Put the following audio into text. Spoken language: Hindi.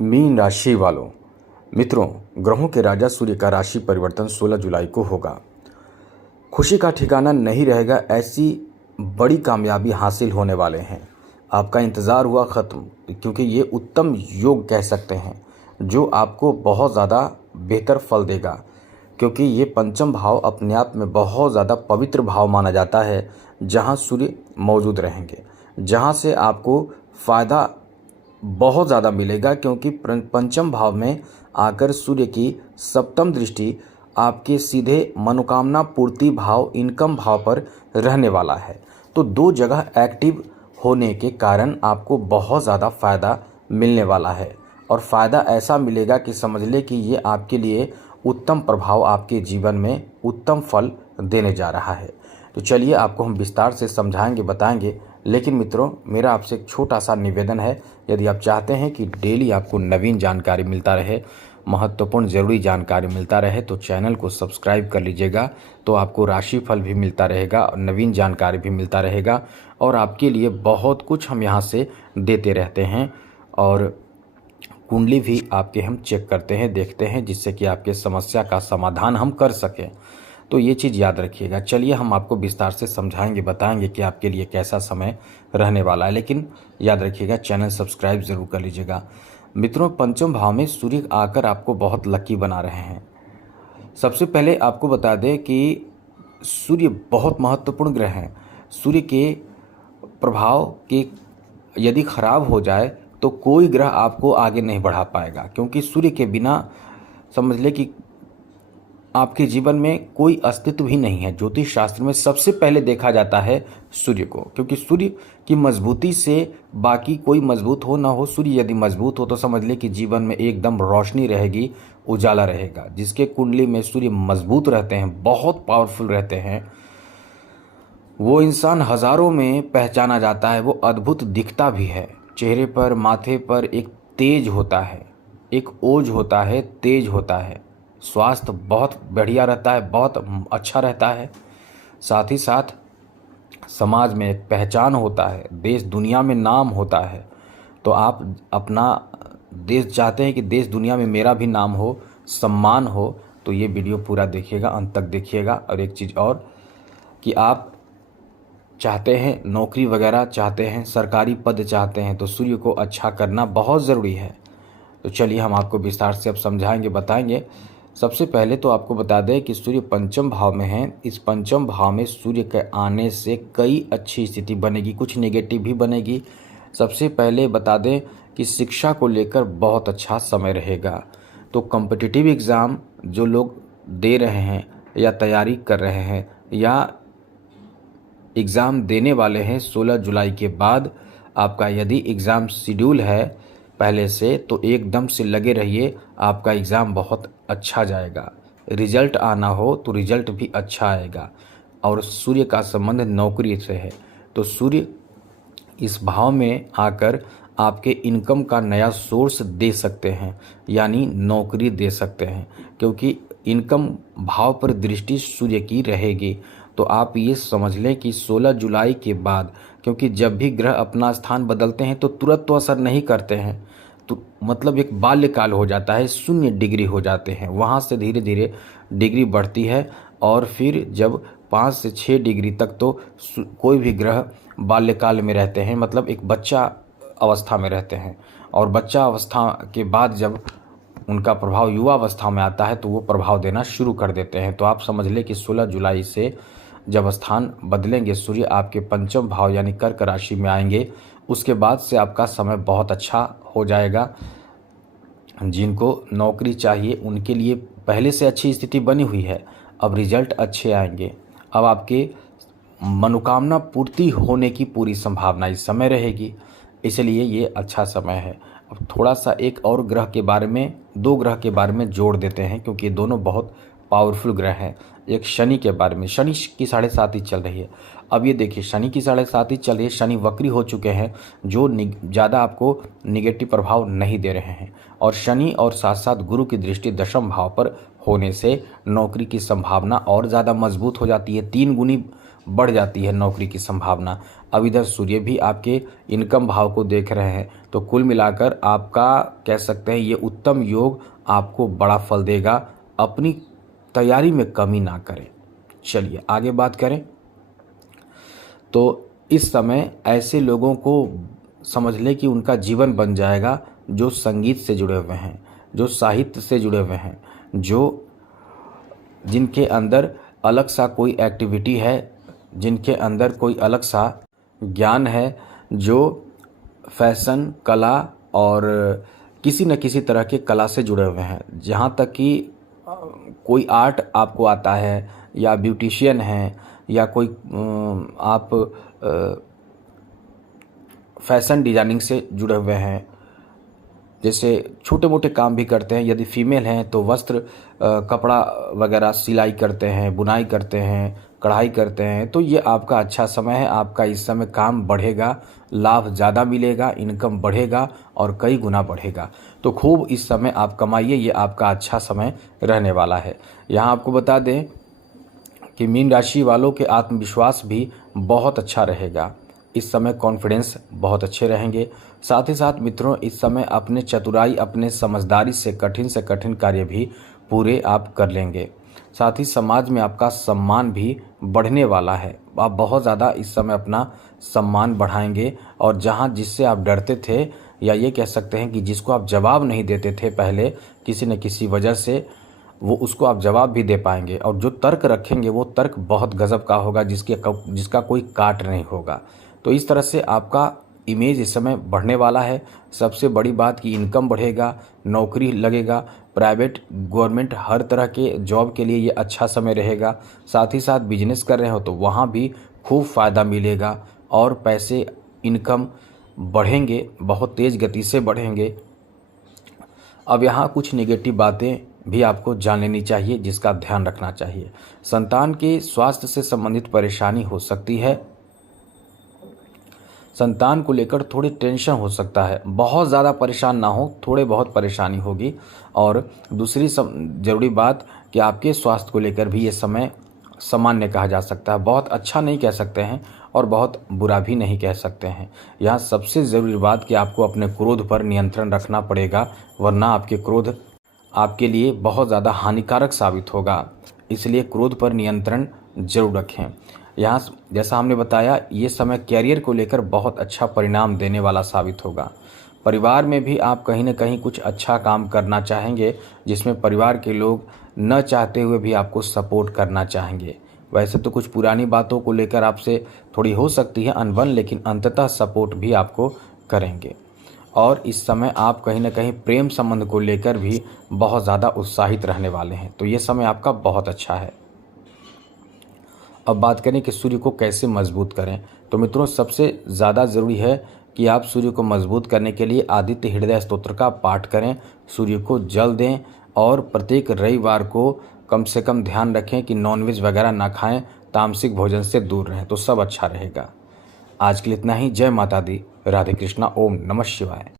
मीन राशि वालों, मित्रों, ग्रहों के राजा सूर्य का राशि परिवर्तन 16 जुलाई को होगा। खुशी का ठिकाना नहीं रहेगा, ऐसी बड़ी कामयाबी हासिल होने वाले हैं। आपका इंतज़ार हुआ ख़त्म, क्योंकि ये उत्तम योग कह सकते हैं जो आपको बहुत ज़्यादा बेहतर फल देगा, क्योंकि ये पंचम भाव अपने आप में बहुत ज़्यादा पवित्र भाव माना जाता है, जहाँ सूर्य मौजूद रहेंगे, जहाँ से आपको फ़ायदा बहुत ज़्यादा मिलेगा, क्योंकि पंचम भाव में आकर सूर्य की सप्तम दृष्टि आपके सीधे मनोकामना पूर्ति भाव, इनकम भाव पर रहने वाला है। तो दो जगह एक्टिव होने के कारण आपको बहुत ज़्यादा फ़ायदा मिलने वाला है, और फ़ायदा ऐसा मिलेगा कि समझ लें कि ये आपके लिए उत्तम प्रभाव, आपके जीवन में उत्तम फल देने जा रहा है। तो चलिए आपको हम विस्तार से समझाएंगे, बताएंगे। लेकिन मित्रों, मेरा आपसे एक छोटा सा निवेदन है, यदि आप चाहते हैं कि डेली आपको नवीन जानकारी मिलता रहे, महत्वपूर्ण ज़रूरी जानकारी मिलता रहे, तो चैनल को सब्सक्राइब कर लीजिएगा। तो आपको राशिफल भी मिलता रहेगा और नवीन जानकारी भी मिलता रहेगा, और आपके लिए बहुत कुछ हम यहाँ से देते रहते हैं। और कुंडली भी आपके हम चेक करते हैं, देखते हैं, जिससे कि आपके समस्या का समाधान हम कर सकें। तो ये चीज़ याद रखिएगा। चलिए हम आपको विस्तार से समझाएंगे, बताएंगे कि आपके लिए कैसा समय रहने वाला है। लेकिन याद रखिएगा, चैनल सब्सक्राइब ज़रूर कर लीजिएगा। मित्रों, पंचम भाव में सूर्य आकर आपको बहुत लकी बना रहे हैं। सबसे पहले आपको बता दें कि सूर्य बहुत महत्वपूर्ण ग्रह हैं। सूर्य के प्रभाव के यदि खराब हो जाए तो कोई ग्रह आपको आगे नहीं बढ़ा पाएगा, क्योंकि सूर्य के बिना समझ ले कि आपके जीवन में कोई अस्तित्व ही नहीं है। ज्योतिष शास्त्र में सबसे पहले देखा जाता है सूर्य को, क्योंकि सूर्य की मजबूती से बाकी कोई मजबूत हो ना हो, सूर्य यदि मजबूत हो तो समझ ले कि जीवन में एकदम रोशनी रहेगी, उजाला रहेगा। जिसके कुंडली में सूर्य मजबूत रहते हैं, बहुत पावरफुल रहते हैं, वो इंसान हजारों में पहचाना जाता है। वो अद्भुत दिखता भी है। चेहरे पर, माथे पर एक तेज होता है, एक ओज होता है, तेज होता है। स्वास्थ्य बहुत बढ़िया रहता है, बहुत अच्छा रहता है। साथ ही साथ समाज में एक पहचान होता है, देश दुनिया में नाम होता है। तो आप अपना देश चाहते हैं कि देश दुनिया में मेरा भी नाम हो, सम्मान हो, तो ये वीडियो पूरा देखिएगा, अंत तक देखिएगा। और एक चीज़ और कि आप चाहते हैं नौकरी वगैरह चाहते हैं, सरकारी पद चाहते हैं, तो सूर्य को अच्छा करना बहुत ज़रूरी है। तो चलिए हम आपको विस्तार से अब समझाएंगे, बताएंगे। सबसे पहले तो आपको बता दें कि सूर्य पंचम भाव में है। इस पंचम भाव में सूर्य के आने से कई अच्छी स्थिति बनेगी, कुछ नेगेटिव भी बनेगी। सबसे पहले बता दें कि शिक्षा को लेकर बहुत अच्छा समय रहेगा। तो कॉम्पिटिटिव एग्ज़ाम जो लोग दे रहे हैं या तैयारी कर रहे हैं या एग्ज़ाम देने वाले हैं 16 जुलाई के बाद, आपका यदि एग्ज़ाम शेड्यूल है पहले से, तो एकदम से लगे रहिए, आपका एग्ज़ाम बहुत अच्छा जाएगा। रिजल्ट आना हो तो रिजल्ट भी अच्छा आएगा। और सूर्य का संबंध नौकरी से है, तो सूर्य इस भाव में आकर आपके इनकम का नया सोर्स दे सकते हैं, यानी नौकरी दे सकते हैं, क्योंकि इनकम भाव पर दृष्टि सूर्य की रहेगी। तो आप ये समझ लें कि 16 जुलाई के बाद, क्योंकि जब भी ग्रह अपना स्थान बदलते हैं तो तुरंत तो असर नहीं करते हैं, तो मतलब एक बाल्यकाल हो जाता है, 0 डिग्री हो जाते हैं। वहाँ से धीरे धीरे डिग्री बढ़ती है, और फिर जब 5 से 6 डिग्री तक तो कोई भी ग्रह बाल्यकाल में रहते हैं, मतलब एक बच्चा अवस्था में रहते हैं। और बच्चा अवस्था के बाद जब उनका प्रभाव युवा अवस्था में आता है तो वो प्रभाव देना शुरू कर देते हैं। तो आप समझ लें कि 16 जुलाई से जब स्थान बदलेंगे, सूर्य आपके पंचम भाव यानी कर्क राशि में आएंगे, उसके बाद से आपका समय बहुत अच्छा हो जाएगा। जिनको नौकरी चाहिए उनके लिए पहले से अच्छी स्थिति बनी हुई है, अब रिजल्ट अच्छे आएंगे। अब आपके मनोकामना पूर्ति होने की पूरी संभावना इस समय रहेगी, इसलिए ये अच्छा समय है। अब थोड़ा सा एक और ग्रह के बारे में, 2 ग्रह के बारे में जोड़ देते हैं, क्योंकि ये दोनों बहुत पावरफुल ग्रह हैं। एक शनि के बारे में, शनि की 7.5 चल रही है। अब ये देखिए, शनि की 7.5 चल रही है, शनि वक्री हो चुके हैं, जो ज़्यादा आपको निगेटिव प्रभाव नहीं दे रहे हैं। और शनि और साथ साथ गुरु की दृष्टि दशम भाव पर होने से नौकरी की संभावना और ज़्यादा मजबूत हो जाती है, 3 गुनी बढ़ जाती है नौकरी की संभावना। अब इधर सूर्य भी आपके इनकम भाव को देख रहे हैं, तो कुल मिलाकर आपका कह सकते हैं ये उत्तम योग आपको बड़ा फल देगा। अपनी तैयारी में कमी ना करें। चलिए आगे बात करें तो इस समय ऐसे लोगों को समझ लें कि उनका जीवन बन जाएगा जो संगीत से जुड़े हुए हैं, जो साहित्य से जुड़े हुए हैं, जिनके अंदर अलग सा कोई एक्टिविटी है, जिनके अंदर कोई अलग सा ज्ञान है, जो फैशन, कला और किसी न किसी तरह के कला से जुड़े हुए हैं। जहाँ तक कि कोई आर्ट आपको आता है या ब्यूटिशियन है या कोई आप फैशन डिज़ाइनिंग से जुड़े हुए हैं, जैसे छोटे मोटे काम भी करते हैं। यदि फीमेल हैं तो वस्त्र कपड़ा वगैरह सिलाई करते हैं, बुनाई करते हैं, कढ़ाई करते हैं, तो ये आपका अच्छा समय है। आपका इस समय काम बढ़ेगा, लाभ ज़्यादा मिलेगा, इनकम बढ़ेगा और कई गुना बढ़ेगा। तो खूब इस समय आप कमाइए, ये आपका अच्छा समय रहने वाला है। यहाँ आपको बता दें कि मीन राशि वालों के आत्मविश्वास भी बहुत अच्छा रहेगा। इस समय कॉन्फिडेंस बहुत अच्छे रहेंगे। साथ ही साथ मित्रों, इस समय अपने चतुराई, अपने समझदारी से कठिन कार्य भी पूरे आप कर लेंगे। साथ ही समाज में आपका सम्मान भी बढ़ने वाला है। आप बहुत ज़्यादा इस समय अपना सम्मान बढ़ाएंगे और जहां जिससे आप डरते थे या ये कह सकते हैं कि जिसको आप जवाब नहीं देते थे पहले किसी न किसी वजह से, वो उसको आप जवाब भी दे पाएंगे। और जो तर्क रखेंगे वो तर्क बहुत गजब का होगा, जिसका कोई काट नहीं होगा। तो इस तरह से आपका इमेज इस समय बढ़ने वाला है। सबसे बड़ी बात कि इनकम बढ़ेगा, नौकरी लगेगा, प्राइवेट गवर्नमेंट हर तरह के जॉब के लिए ये अच्छा समय रहेगा। साथ ही साथ बिजनेस कर रहे हो तो वहाँ भी खूब फ़ायदा मिलेगा और पैसे इनकम बढ़ेंगे, बहुत तेज़ गति से बढ़ेंगे। अब यहाँ कुछ नेगेटिव बातें भी आपको जान लेनी चाहिए, जिसका ध्यान रखना चाहिए। संतान के स्वास्थ्य से संबंधित परेशानी हो सकती है। संतान को लेकर थोड़ी टेंशन हो सकता है। बहुत ज़्यादा परेशान ना हो, थोड़े बहुत परेशानी होगी। और दूसरी ज़रूरी बात कि आपके स्वास्थ्य को लेकर भी ये समय सामान्य कहा जा सकता है। बहुत अच्छा नहीं कह सकते हैं और बहुत बुरा भी नहीं कह सकते हैं। यहाँ सबसे ज़रूरी बात कि आपको अपने क्रोध पर नियंत्रण रखना पड़ेगा, वरना आपके क्रोध आपके लिए बहुत ज़्यादा हानिकारक साबित होगा। इसलिए क्रोध पर नियंत्रण जरूर रखें। यहाँ जैसा हमने बताया, ये समय कैरियर को लेकर बहुत अच्छा परिणाम देने वाला साबित होगा। परिवार में भी आप कहीं न कहीं कुछ अच्छा काम करना चाहेंगे, जिसमें परिवार के लोग न चाहते हुए भी आपको सपोर्ट करना चाहेंगे। वैसे तो कुछ पुरानी बातों को लेकर आपसे थोड़ी हो सकती है अनबन, लेकिन अंततः सपोर्ट भी आपको करेंगे। और इस समय आप कहीं न कहीं प्रेम संबंध को लेकर भी बहुत ज़्यादा उत्साहित रहने वाले हैं। तो ये समय आपका बहुत अच्छा है। अब बात करें कि सूर्य को कैसे मजबूत करें, तो मित्रों सबसे ज़्यादा ज़रूरी है कि आप सूर्य को मजबूत करने के लिए आदित्य हृदय स्तोत्र का पाठ करें, सूर्य को जल दें और प्रत्येक रविवार को कम से कम ध्यान रखें कि नॉनवेज वगैरह ना खाएं, तामसिक भोजन से दूर रहें, तो सब अच्छा रहेगा। आज के लिए इतना ही। जय माता दी, राधे कृष्णा, ओम नमः शिवाय।